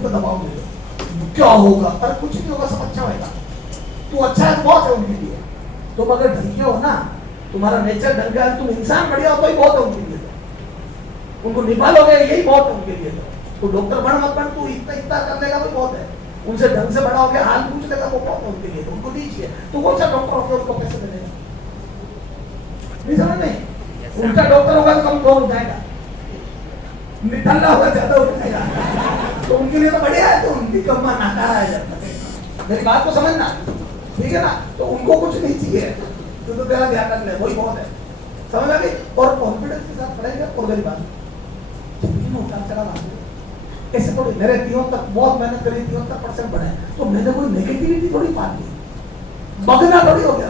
उनको दबाव दे दो, क्या होगा? अरे कुछ नहीं होगा, सब अच्छा होगा, तू अच्छा है तो बहुत है उनके लिए। तुम अगर ढंगे हो ना, तुम्हारा नेचर ढंगा है, तुम इंसान बढ़िया हो तो ही बहुत है उनके लिए, उनको निभालोगे यही बहुत है उनके लिए। तो डॉक्टर बन मत बन, तू इतना इतना कर लेगा तो बहुत है, उनसे ढंग से बड़ा हो गया, हाल पूछ लेगा वो बहुत है उनके लिए, तो उनको दीजिए। तो वो अच्छा डॉक्टर होकर उनको पैसे मिलेगा, नहीं समझ नहीं? उनका डॉक्टर होगा तो कम कौन उठाएगा, ठंडा होगा ज्यादा उठाएगा, तो उनके लिए तो बढ़िया है, तो उनकी कम्मा नाकारा है। मेरी बात को समझना, ठीक है ना? तो उनको कुछ नहीं चाहिए, तो तेरा ध्यान रख ले, वही बहुत है, समझ आ गई? और कॉन्फिडेंस के साथ पढ़ेगा। और मेरी बात उतार चढ़ाव ऐसे थोड़ी, मेरे 73 बहुत मेहनत करी, 73% बढ़े, तो मैंने कोई नेगेटिविटी थोड़ी पाल ली, बगना थोड़ी हो गया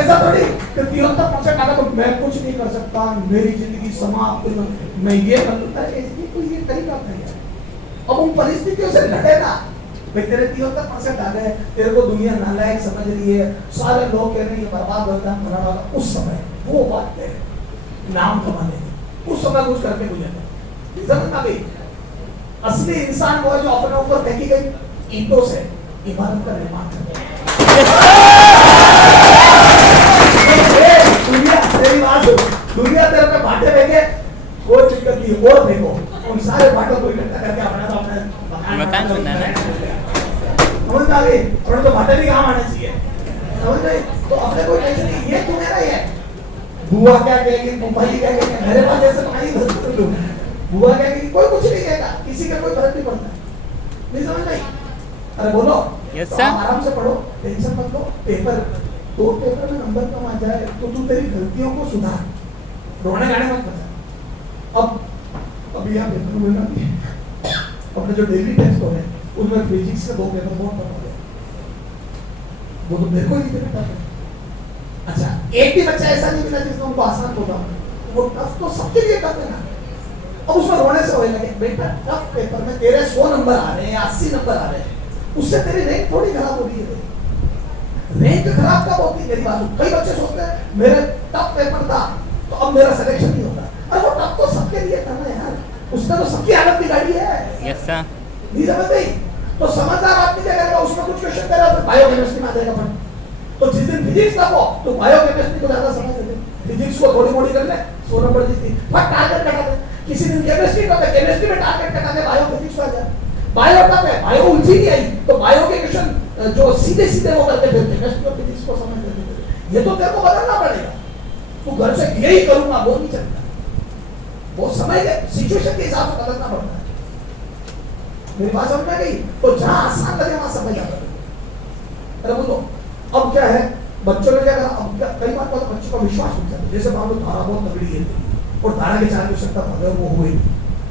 ऐसा थोड़ी कि 73% आधा तो मैं कुछ नहीं कर सकता, मेरी जिंदगी समाप्त, मैं ये कर लूंगा, ऐसी कोई ये तरीका नहीं है। अब उन परिस्थितियों से लड़े ना भाई, तेरे 73% आ गए, तेरे को दुनिया नालायक समझ रही है, सारे लोग कह रहे हैं ये बर्बाद होता है, मरना वाला, उस समय वो बात है नाम कमाने की, उस समय कुछ करके गुजरना, समझ ना भाई? असली इंसान वो है जो अपने ऊपर फेंकी गई ईंटों से इमारत का निर्माण करता है। दुनिया तेरे पे बांटे फेंके, कोई दिक्कत नहीं, और फेंको, उन सारे बांटों को इकट्ठा करके अपना तो अपने मकान बनाना है, समझ में आ गई? और तो बांटे भी काम आना चाहिए, समझ गई? तो अपने कोई टेंशन नहीं, ये तू मेरा ही है, बुआ क्या कहेगी, मुंबई क्या कहेगी, मेरे पास ऐसे कमाई बुआ क्या कहेगी, कोई कुछ नहीं कहेगा, किसी का कोई फर्क नहीं पड़ता, नहीं समझ नहीं? अरे बोलो, यस तो सर, आराम से पढ़ो, टेंशन मत लो, पेपर 2 पेपर में नंबर कम आ जाए तो तू तेरी गलतियों को सुधार, रोने गाने मत बचा। अब अभी यहाँ पेपर में मिलना, अपने जो डेली टेस्ट हो रहे हैं उसमें फिजिक्स के 2 पेपर बहुत टफ हो गए, वो तो मेरे को ही टफ है। अच्छा, एक भी बच्चा ऐसा नहीं मिला जिसने उनको आसान होगा, वो टफ तो सबके लिए टफ है ना। अब उसमें रोने से होने लगे, बेटा टफ पेपर में तेरे 100 नंबर आ रहे हैं, 80 नंबर आ रहे हैं, उससे तेरी रैंक थोड़ी खराब हो रही है। रैंक खराब कब होती है? मेरी बात, कई बच्चे सोचते हैं मेरे टफ पेपर था तो अब मेरा सिलेक्शन नहीं होता, अरे वो टफ तो सबके लिए था ना यार, उसने तो सबकी हालत बिगाड़ी है। यस सर, नहीं समझ गई? तो समझदार आदमी क्या करेगा, उसमें कुछ क्वेश्चन करेगा तो बायोकेमिस्ट्री में आ जाएगा पढ़, तो जिस दिन फिजिक्स था वो तो बायोकेमिस्ट्री को ज्यादा समझ लेते, फिजिक्स को थोड़ी मोड़ी कर ले, 100 नंबर जीती, बट टारगेट कटा दे, किसी दिन केमिस्ट्री का केमिस्ट्री में टारगेट कटा दे, बायो फिजिक्स आ जाए, बायो टफ है, बायो उलझी नहीं आई तो बायो के क्वेश्चन जो सीधे सीधे वो करते फिर केमिस्ट्री और फिजिक्स को समझ लेते। ये तो तेरे को बदलना पड़ेगा, तू घर से यही करूंगा वो नहीं चलता, वो समय के सिचुएशन के हिसाब से बदलना पड़ता है। मेरी बात समझ में गई? तो जहां आसान लगे वहां समझ आता है। अरे बोलो, अब क्या है, बच्चों ने क्या करा, अब क्या कई बार तो बच्चों का विश्वास उठ जाता है, जैसे मान लो धारा बहुत तगड़ी है और धारा के 4 क्वेश्चन तक अगर वो हुए,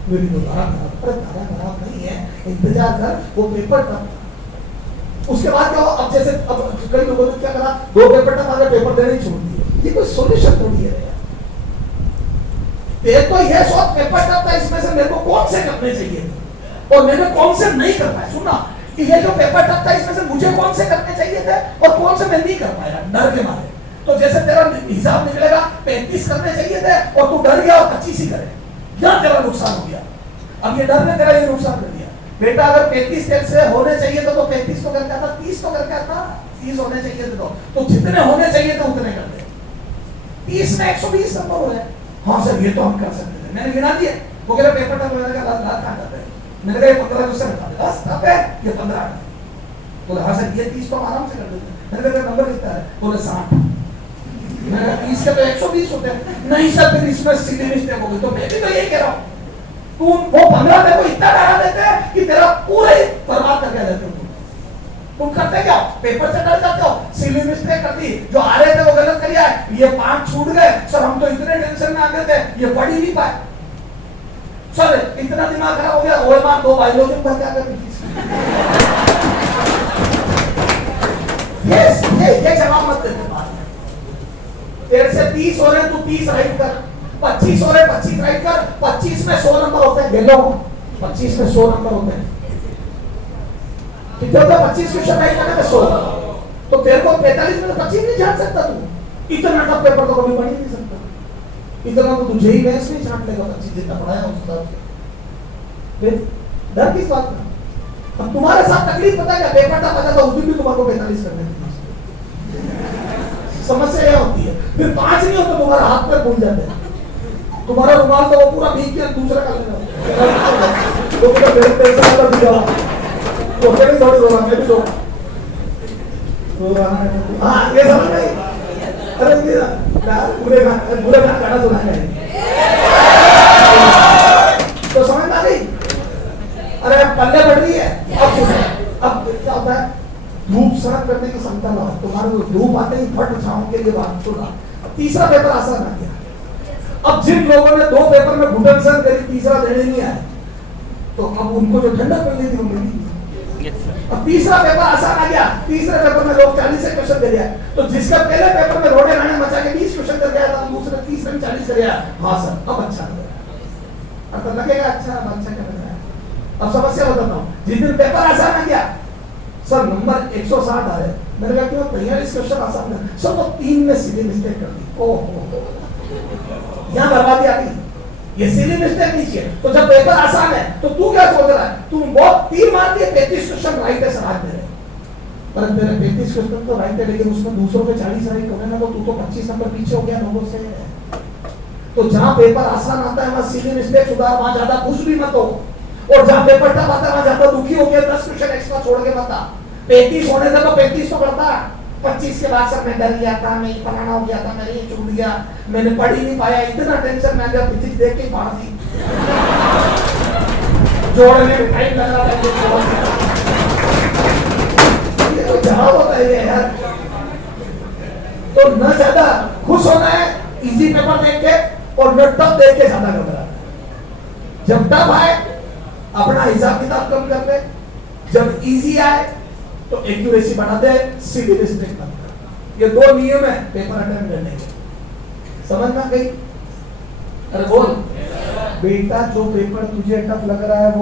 मेरी तो धारा खराब, अरे धारा खराब नहीं है, इंतजार कर, वो पेपर टफ, उसके बाद क्या हो, अब जैसे अब कई लोगों ने क्या करा, 2 पेपर टफ आगे पेपर देने ही छोड़ दिए, ये कोई सॉल्यूशन थोड़ी है यार। तो ये सोच पेपर टफ था, इसमें से मेरे को कौन से करने चाहिए और मैंने कौन से नहीं कर पाया, सुना कि ये जो पेपर टफ था इसमें से मुझे कौन से करने चाहिए थे और कौन से मैं नहीं कर पाया डर के मारे। तो जैसे तेरा हिसाब निकलेगा 35 करने चाहिए थे और तू डर गया और 25 ही करे, क्या तेरा नुकसान हो गया। अब ये डर ने तेरा ये नुकसान कर दिया। बेटा अगर 35 तेरे से होने चाहिए तो 35 तो करके आता, 30 तो करके आता, 30 होने चाहिए थे तो जितने होने चाहिए थे उतने कर दे। 30 में 120 नंबर हो गए, हाँ सर ये तो हम कर सकते थे, मैंने गिना दिए, वो कह रहा पेपर टफ मैंने कहा लाल कहां जाता है, मैंने कहा 15 क्वेश्चन बता दे, बस टफ है ये 15 है, बोले हाँ सर ये 30 तो हम आराम से कर देते, मैंने कहा नंबर कितना है, बोले 60, मैंने कहा 30 के तो 120 होते हैं, नहीं सर फिर इसमें सीधे मिस्टेक हो गई, तो मैं भी तो यही कह रहा हूँ, तुम वो 15 देखो इतना डरा देते हैं कि तेरा पूरा ही बर्बाद करके देते हो। तुम करते क्या, पेपर से डर जाते हो, सिली मिस्टेक कर दी, जो आ रहे थे वो गलत कर दिया, ये 5 छूट गए सर, हम तो इतने टेंशन में आ गए थे ये पढ़ ही नहीं पाए सर, इतना दिमाग खराब हो गया, ओए मार 2 बायोलॉजी भर क्या कर ये जवाब मत देते बात में। तेरे से 30 हो रहे हैं, तू 30 राइट कर, 25 हो रहे 25 राइट कर, 25 में 100 नंबर होते हैं, देखो 25 में 100 नंबर होते हैं, कितने होता है 25 क्वेश्चन राइट करने में 100, तो तेरे को 45 में तो 25 नहीं जान सकता तू, इतना टफ पेपर तो कभी पढ़ ही नहीं सकता, इतना तो तुझे ही मैथ्स नहीं छांट लेगा 25 जितना पढ़ाया उस हिसाब से। फिर डर किस बात का? अब तुम्हारे साथ तकलीफ पता है क्या? पेपर टफ आ जाता उस दिन भी तुम्हारे को 45 करने की समस्या यह होती है। फिर 5 नहीं होता तुम्हारा हाथ पैर भूल जाते हैं, तुम्हारा रुमाल तो वो पूरा भीग के दूसरा कर लेगा तो मेरे पैसा वाला दिया वो कहीं थोड़ी रोना मैं भी रोना। हाँ ये समझ नहीं, अरे पूरे गाना सुना है तो समझ ना गई। अरे पल्ले बढ़ रही है, अब सुनो, अब क्या होता है धूप सहन करने की क्षमता ना तुम्हारे धूप आते ही फट छाओ के लिए बात सुना। तीसरा पेपर आसान आ गया। अब जिन लोगों ने 2 पेपर में घुटन सहन करी तीसरा देने नहीं आया तो अब उनको जो ठंडक मिल रही थी वो मिली। अब तीसरा पेपर आसान आ गया, तीसरे पेपर में लोग 40 से क्वेश्चन दे दिया तो जिसका पहले पेपर में रोड़े राणे मचा के 20 क्वेश्चन कर गया था दूसरे तीसरे में 40 कर गया। हाँ सर अब अच्छा लग रहा है, अब तो लगेगा अच्छा अब अच्छा कर रहा है। अब समस्या बताता हूँ, जिस दिन पेपर आसान आ गया सर नंबर 160 आ रहे, मैंने कहा क्यों 43 क्वेश्चन आसान है सर, तो 3 में सीधी मिस्टेक कर दी। ओह यहाँ बर्बादी आ गई, ये सीधी मिस्टेक नहीं चाहिए। तो जब पेपर आसान है तो तू क्या सोच रहा है, तुम बहुत 3 मार दिए 35 क्वेश्चन राइट है सर आज मेरे, पर तेरे 35 क्वेश्चन तो राइट है लेकिन उसमें दूसरों के 40 राइट होने ना तो तू तो 25 नंबर पीछे हो गया लोगों से। तो जहां पेपर आसान आता है वहां सीधी मिस्टेक सुधार, वहां ज्यादा खुश भी मत हो, और जहां पेपर टफ आता है वहां ज्यादा दुखी हो गया 10 क्वेश्चन एक्स्ट्रा छोड़ के बता। 35 होने से तो 35 तो करता, 25 के बाद सर मैं डर गया था, मैं फलाना हो गया था, मैंने ये छूट गया, मैंने पढ़ ही नहीं पाया, इतना टेंशन में गया फिजिक्स देख के फाड़ दी, जोड़ने में टाइम लग रहा था ये तो जवाब होता है यार। तो न ज्यादा खुश होना है इजी पेपर देख के और न टफ देख के ज्यादा घबराना है। जब टफ आए अपना हिसाब किताब कम कर ले, जब इजी आए तो एक्यूरेसी बढ़ा दे, सीधी मिस्टेक मत कर। ये 2 नियम है पेपर अटेम्प्ट करने के, समझ ना गई? अरे बोल बेटा जो पेपर तुझे टफ लग रहा है वो